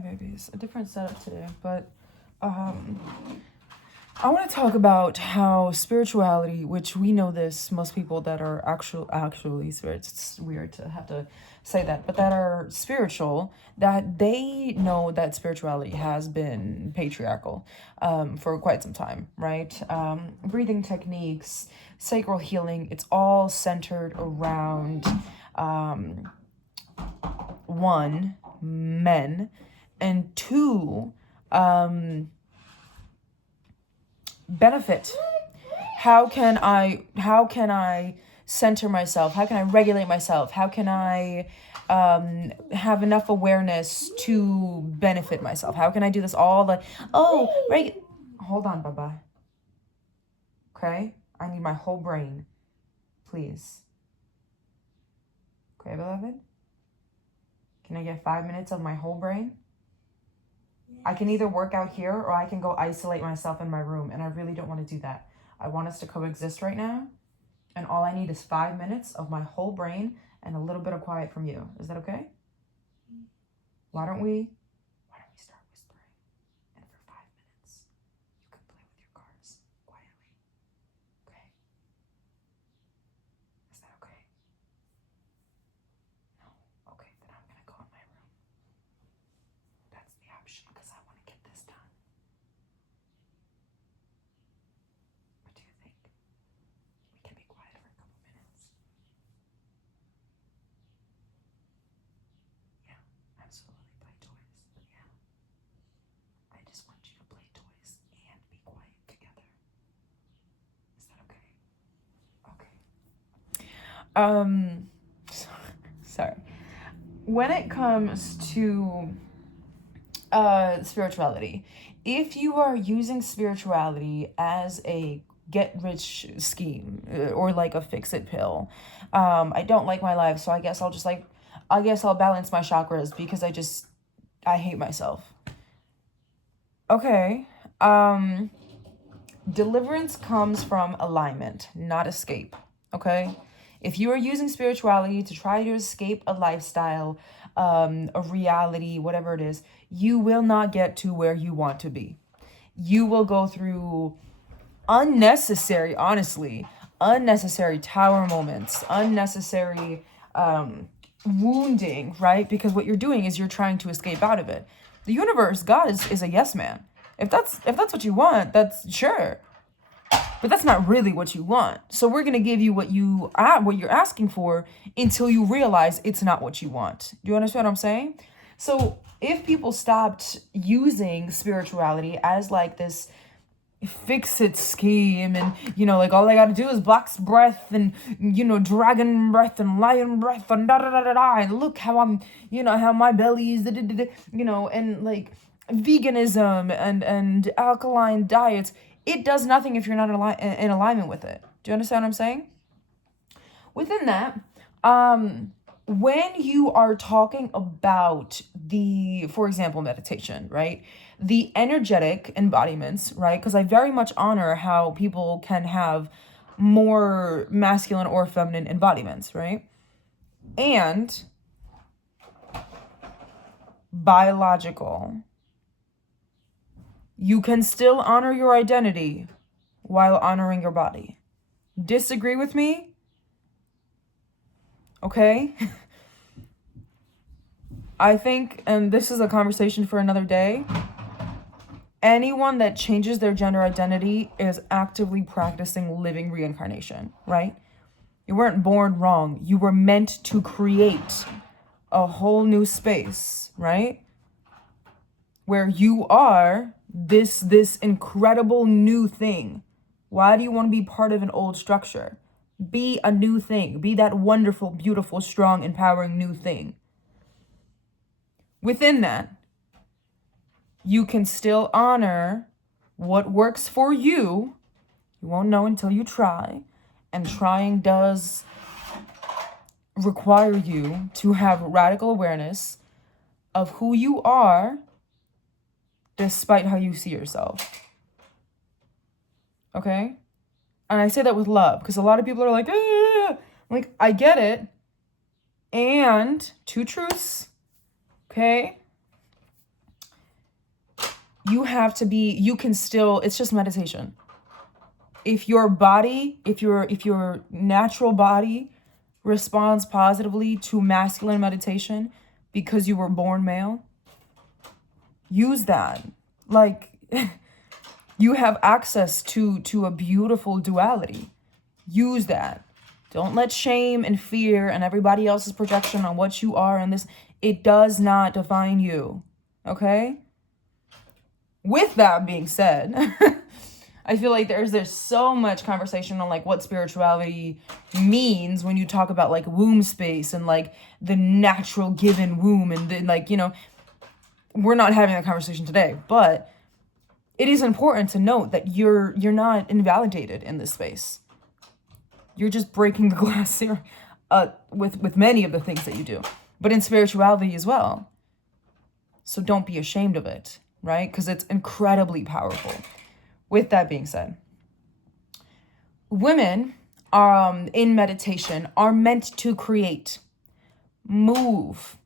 babies. A different setup today, but I want to talk about how spirituality, which we know this, most people that are actually spirits, it's weird to have to say that, but that are spiritual, that they know that spirituality has been patriarchal for quite some time, right? Breathing techniques, sacral healing, it's all centered around one, men, and two, benefit. How can I center myself? How can I regulate myself? How can I have enough awareness to benefit myself? How can I do this all hold on, Baba. Okay? I need my whole brain. Please. Okay, beloved? Can I get 5 minutes of my whole brain? I can either work out here or I can go isolate myself in my room, and I really don't want to do that. I want us to coexist right now, and all I need is 5 minutes of my whole brain and a little bit of quiet from you. Is that okay? Why don't we start whispering, and for 5 minutes you can play with your cards quietly. Okay? Is that okay? No? Okay, then I'm gonna go in my room. That's the option, because I want to get this done. What do you think? We can be quiet for a couple minutes. Yeah, absolutely. Play toys. Yeah. I just want you to play toys and be quiet together. Is that okay? Okay. Sorry. When it comes to spirituality, if you are using spirituality as a get rich scheme or like a fix it pill, I don't like my life, so I guess I'll balance my chakras because I hate myself. Okay. Deliverance comes from alignment, not escape. Okay? If you are using spirituality to try to escape a lifestyle, a reality, whatever it is, you will not get to where you want to be. You will go through unnecessary tower moments, unnecessary wounding, right? Because what you're doing is you're trying to escape out of it. The universe, God is a yes man. If that's what you want, that's sure. But that's not really what you want. So we're going to give you what you're asking for until you realize it's not what you want. Do you understand what I'm saying? So if people stopped using spirituality as like this fix-it scheme, and like all I gotta do is Black's breath and dragon breath and lion breath and da da da da da, and look how I'm how my belly is and like veganism and alkaline diets, it does nothing if you're not in alignment with it. Do you understand what I'm saying? Within that, when you are talking about for example, meditation, right? The energetic embodiments, right? Because I very much honor how people can have more masculine or feminine embodiments, right? And biological. You can still honor your identity while honoring your body. Disagree with me? Okay? I think, and this is a conversation for another day, anyone that changes their gender identity is actively practicing living reincarnation, right? You weren't born wrong. You were meant to create a whole new space, right? Where you are this incredible new thing. Why do you want to be part of an old structure? Be a new thing. Be that wonderful, beautiful, strong, empowering new thing. Within that, you can still honor what works for you. You won't know until you try. And trying does require you to have radical awareness of who you are despite how you see yourself. Okay? And I say that with love, because a lot of people are like, ah! Like, I get it. And two truths. Okay? you have to be, you can still, it's just meditation. If your body, if your natural body responds positively to masculine meditation because you were born male, use that. Like, you have access to a beautiful duality. Use that. Don't let shame and fear and everybody else's projection on what you are and this, it does not define you. Okay? With that being said, I feel like there's so much conversation on like what spirituality means when you talk about like womb space and like the natural given womb and then like, you know, we're not having that conversation today, but it is important to note that you're not invalidated in this space. You're just breaking the glass here with many of the things that you do, but in spirituality as well. So don't be ashamed of it, right? Because it's incredibly powerful. With that being said, women in meditation are meant to create, move,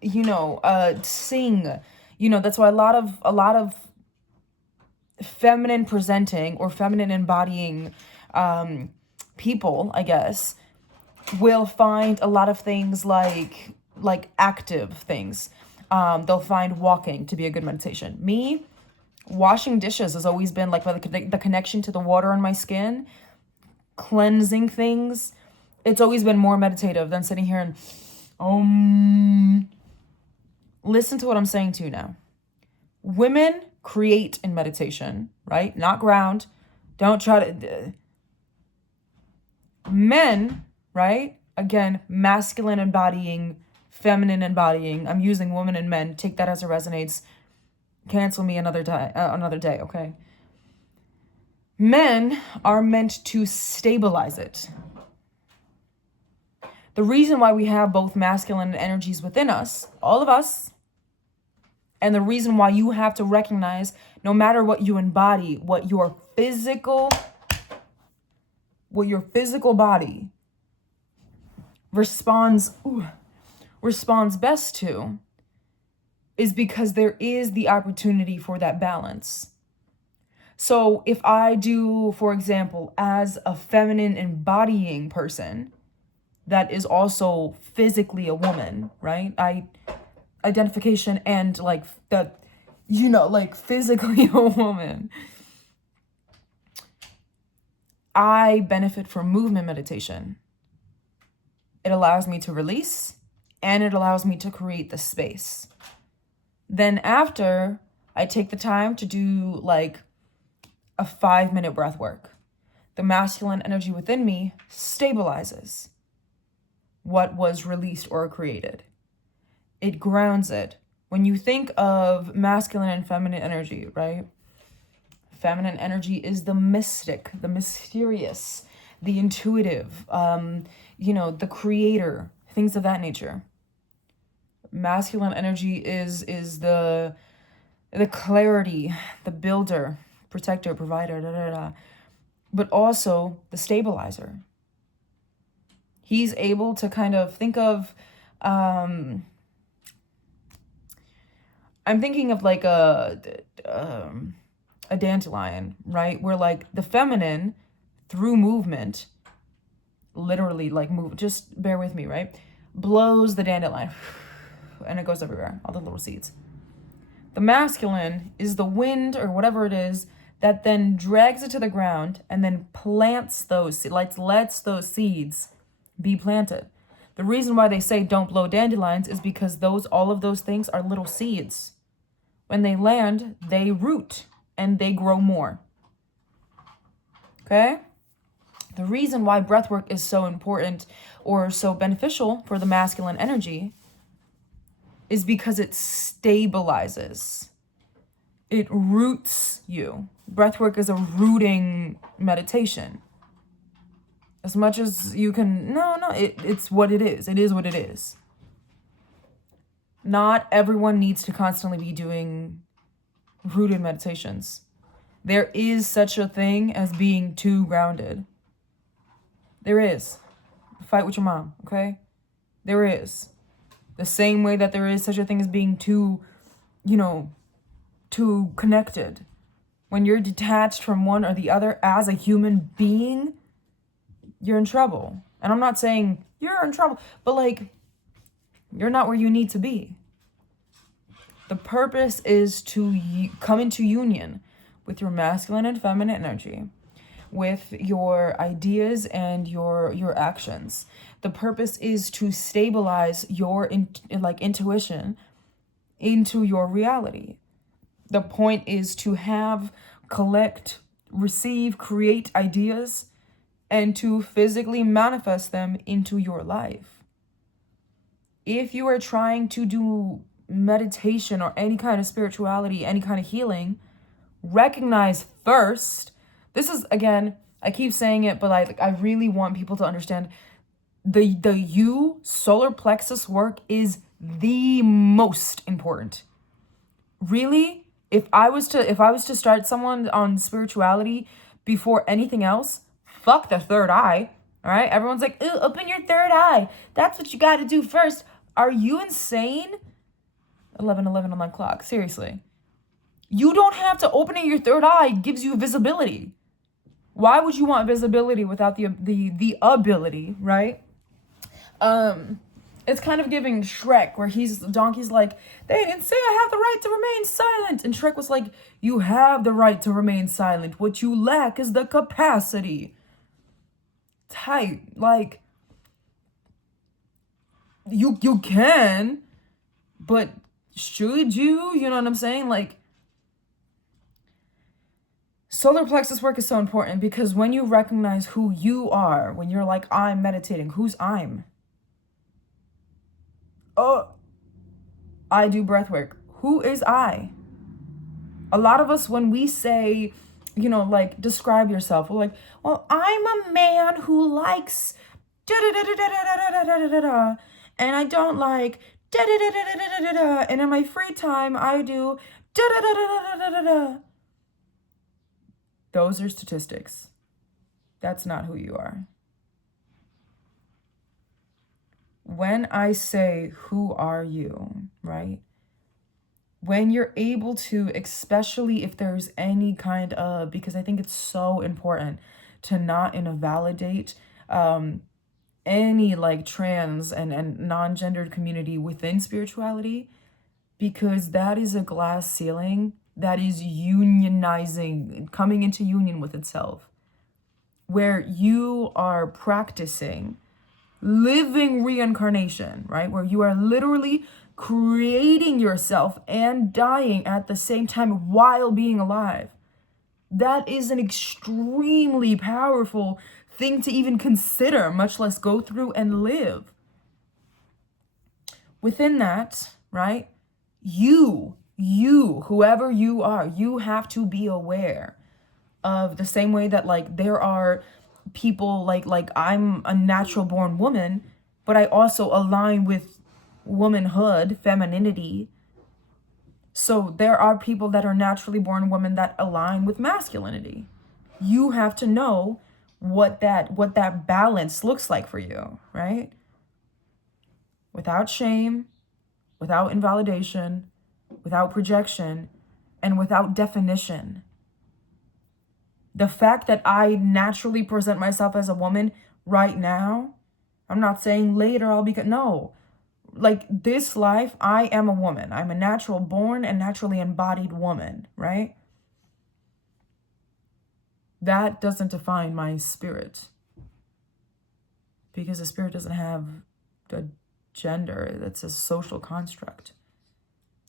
you know, sing. You know, that's why a lot of feminine presenting or feminine embodying people, I guess, will find a lot of things like active things. They'll find walking to be a good meditation. Me, washing dishes has always been like the connection to the water on my skin, cleansing things. It's always been more meditative than sitting here and listen to what I'm saying to you now. Women create in meditation, right? Not ground. Don't try to. Men, right? Again, masculine embodying, feminine embodying. I'm using women and men. Take that as it resonates. Cancel me another day, okay? Men are meant to stabilize it. The reason why we have both masculine energies within us, all of us, and the reason why you have to recognize, no matter what you embody, what your physical body responds best to, is because there is the opportunity for that balance. So if I do, for example, as a feminine embodying person that is also physically a woman, right? Identification and like that, you know, like physically a woman, I benefit from movement meditation. It allows me to release and it allows me to create the space. Then after, I take the time to do like a 5-minute breath work. The masculine energy within me stabilizes what was released or created. It grounds it. When you think of masculine and feminine energy, right? Feminine energy is the mystic, the mysterious, the intuitive, you know, the creator, things of that nature. Masculine energy is the clarity, the builder, protector, provider, but also the stabilizer. He's able to kind of think of, I'm thinking of like a dandelion, right? Where like the feminine through movement, literally like move, just bear with me, right? Blows the dandelion and it goes everywhere, all the little seeds. The masculine is the wind or whatever it is that then drags it to the ground and then plants those, lets those seeds be planted. The reason why they say don't blow dandelions is because all of those things are little seeds. When they land, they root and they grow more. Okay? The reason why breathwork is so important or so beneficial for the masculine energy is because it stabilizes. It roots you. Breathwork is a rooting meditation. As much as you can, it's what it is. It is what it is. Not everyone needs to constantly be doing rooted meditations. There is such a thing as being too grounded. There is. Fight with your mom, okay? There is. The same way that there is such a thing as being too too connected, when you're detached from one or the other as a human being, you're in trouble. And I'm not saying you're in trouble, but like, you're not where you need to be. The purpose is to come into union with your masculine and feminine energy, with your ideas and your actions. The purpose is to stabilize your intuition into your reality. The point is to have, collect, receive, create ideas, and to physically manifest them into your life. If you are trying to do meditation or any kind of spirituality, any kind of healing, recognize first, this is, again, I keep saying it, but I really want people to understand the solar plexus work is the most important. Really, if I was to start someone on spirituality before anything else, fuck the third eye. All right, everyone's like, ooh, open your third eye. That's what you got to do first. Are you insane? 11:11 on my clock. Seriously. You don't have to opening your third eye. It gives you visibility. Why would you want visibility without the ability, right? It's kind of giving Shrek, where the donkey's like, they didn't say I have the right to remain silent. And Shrek was like, you have the right to remain silent. What you lack is the capacity. Tight. Like, you can, but should you? You know what I'm saying? Like, solar plexus work is so important because when you recognize who you are, when you're like, I'm meditating, who's I'm? Oh, I do breath work. Who is I? A lot of us, when we say, like, describe yourself, we're like, well, I'm a man who likes da-da-da-da-da-da-da-da-da-da-da, and I don't like da-da-da-da-da-da-da-da, and in my free time, I do da-da-da-da-da-da-da-da. Those are statistics. That's not who you are. When I say, who are you, right? When you're able to, especially if there's any kind of, because I think it's so important to not invalidate any like trans and non-gendered community within spirituality, because that is a glass ceiling that is unionizing, coming into union with itself, where you are practicing living reincarnation, right? Where you are literally creating yourself and dying at the same time while being alive. That is an extremely powerful thing to even consider, much less go through and live. Within that, right? You, whoever you are, you have to be aware of the same way that like there are people like I'm a natural born woman, but I also align with womanhood, femininity. So there are people that are naturally born women that align with masculinity. You have to know what that balance looks like for you, right? Without shame, without invalidation, without projection, and without definition. The fact that I naturally present myself as a woman right now, I'm not saying later I'll become, no. Like this life, I am a woman. I'm a natural born and naturally embodied woman, right? That doesn't define my spirit. Because the spirit doesn't have a gender. That's a social construct.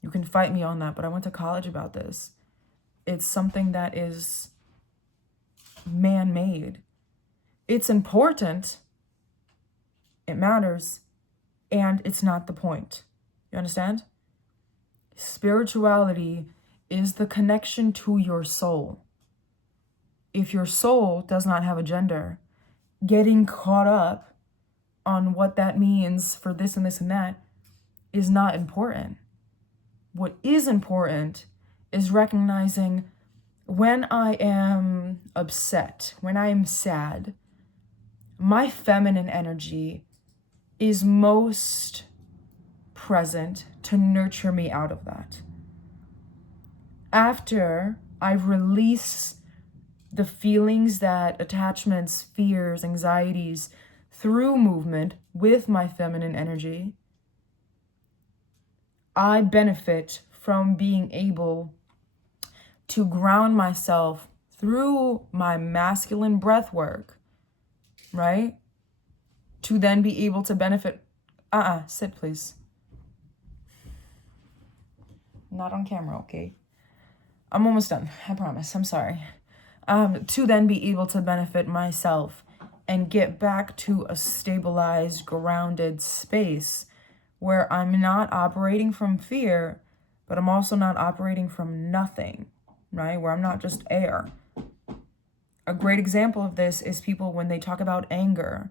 You can fight me on that, but I went to college about this. It's something that is man-made. It's important, it matters, and it's not the point. You understand? Spirituality is the connection to your soul. If your soul does not have a gender, getting caught up on what that means for this and this and that is not important. What is important is recognizing when I am upset, when I am sad, my feminine energy is most present to nurture me out of that. after I release the feelings, that attachments, fears, anxieties through movement with my feminine energy, I benefit from being able to ground myself through my masculine breath work, right? To then be able to benefit. Sit please. Not on camera, okay? I'm almost done, I promise, I'm sorry. To then be able to benefit myself and get back to a stabilized, grounded space where I'm not operating from fear, but I'm also not operating from nothing, right? Where I'm not just air. A great example of this is people when they talk about anger.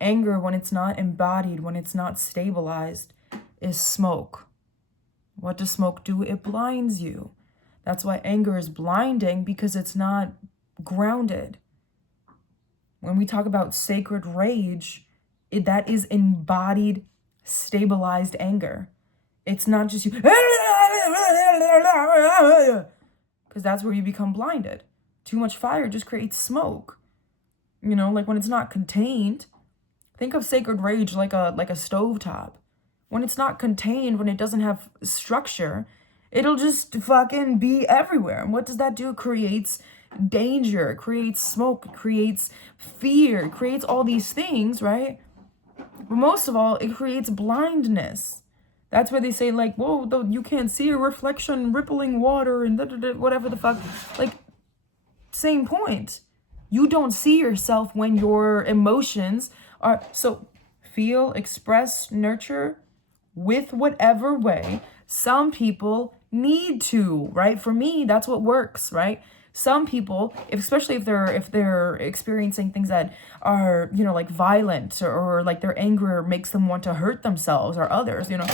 Anger, when it's not embodied, when it's not stabilized, is smoke. What does smoke do? It blinds you. That's why anger is blinding, because it's not grounded. When we talk about sacred rage, that is embodied, stabilized anger. It's not just you, because that's where you become blinded. Too much fire just creates smoke. You know, like when it's not contained, think of sacred rage like a stovetop. When it's not contained, when it doesn't have structure, it'll just fucking be everywhere. And what does that do? It creates danger, it creates smoke, it creates fear, it creates all these things, right? But most of all, it creates blindness. That's where they say, like, whoa, you can't see a reflection, rippling water, and whatever the fuck. Like, same point. You don't see yourself when your emotions are... So, feel, express, nurture with whatever way some people need to, right? For me, that's what works, right? Some people, especially if they're experiencing things that are, you know, like violent, or like their anger makes them want to hurt themselves or others, you know,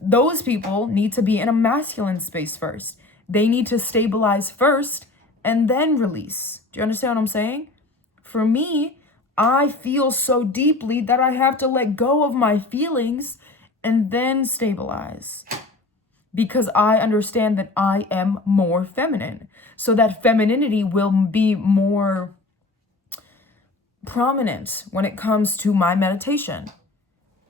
those people need to be in a masculine space first. They need to stabilize first and then release. Do you understand what I'm saying? For me, I feel so deeply that I have to let go of my feelings and then stabilize, because I understand that I am more feminine. So that femininity will be more prominent when it comes to my meditation.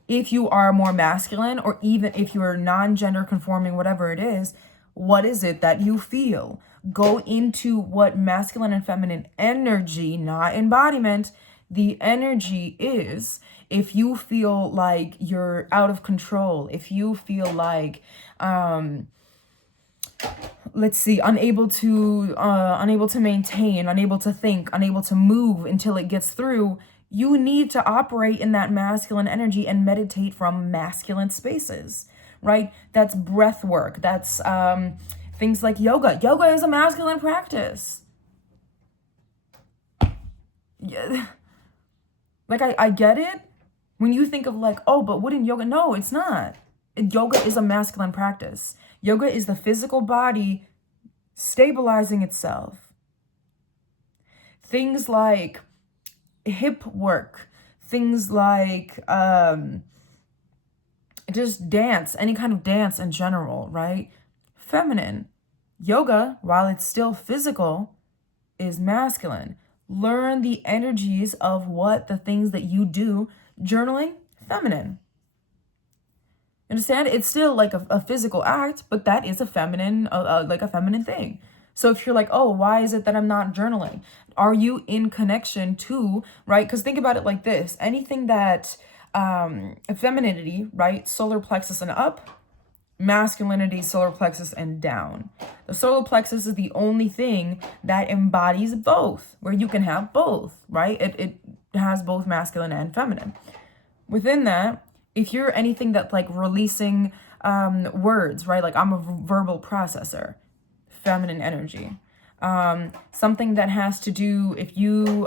If you are more masculine, or even if you're non-gender conforming, whatever it is, what is it that you feel? Go into what masculine and feminine energy, not embodiment, the energy is. If you feel like you're out of control, if you feel like, unable to maintain, unable to think, unable to move until it gets through, you need to operate in that masculine energy and meditate from masculine spaces, right? That's breath work. That's things like yoga. Yoga is a masculine practice. Yeah. Like, I get it. When you think of like, oh, but wouldn't yoga? No, it's not. Yoga is a masculine practice. Yoga is the physical body stabilizing itself. Things like hip work, things like just dance, any kind of dance in general, right? Feminine. Yoga, while it's still physical, is masculine. Learn the energies of what the things that you do. Journaling, feminine. Understand? It's still like a physical act, but that is a feminine, like a feminine thing. So if you're like, oh, why is it that I'm not journaling? Are you in connection to, right? Because think about it like this. Anything that, femininity, right? Solar plexus and up, masculinity, solar plexus and down. The solar plexus is the only thing that embodies both, where you can have both, right? It has both masculine and feminine. Within that, if you're anything that's like releasing words, right? Like I'm a verbal processor, feminine energy. Something that has to do, if you're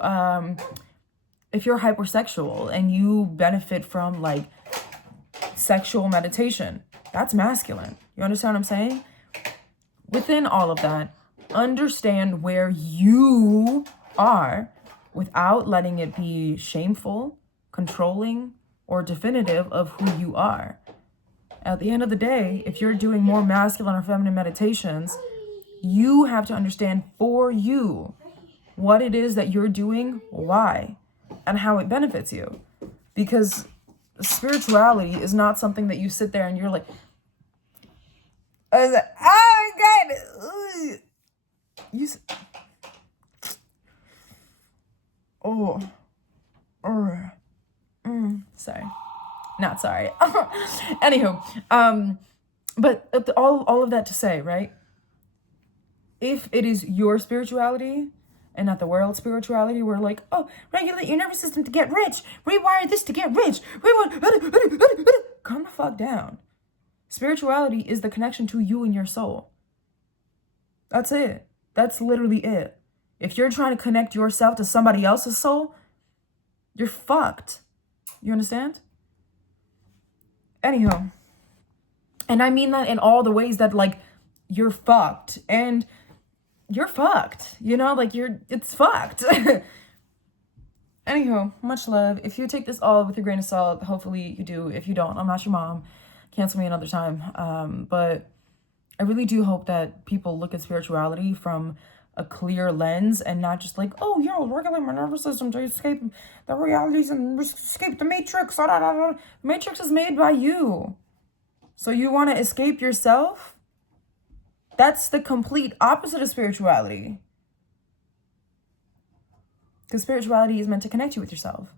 hypersexual and you benefit from like sexual meditation, that's masculine. You understand what I'm saying? Within all of that, understand where you are without letting it be shameful, controlling, or definitive of who you are. At the end of the day, if you're doing more masculine or feminine meditations, You have to understand for you what it is that you're doing, why, and how it benefits you. Because spirituality is not something that you sit there and you're like, oh my God. You, oh, sorry. Not sorry. Anywho, but all of that to say, right? If it is your spirituality and not the world's spirituality, we're like, oh, regulate your nervous system to get rich. Rewire this to get rich. Calm the fuck down. Spirituality is the connection to you and your soul. That's it. That's literally it. If you're trying to connect yourself to somebody else's soul, you're fucked. You understand? Anyhow, and I mean that in all the ways that, like, you're fucked and you're fucked, you know, like it's fucked. Anyhow, much love. If you take this all with a grain of salt, hopefully you do. If you don't, I'm not your mom. Cancel me another time. But I really do hope that people look at spirituality from a clear lens and not just like, oh, regulate my nervous system to escape the realities and escape the matrix. The matrix is made by you. So you want to escape yourself? That's the complete opposite of spirituality. Because spirituality is meant to connect you with yourself,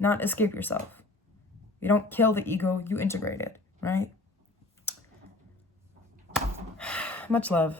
not escape yourself. You don't kill the ego, you integrate it, right? Much love.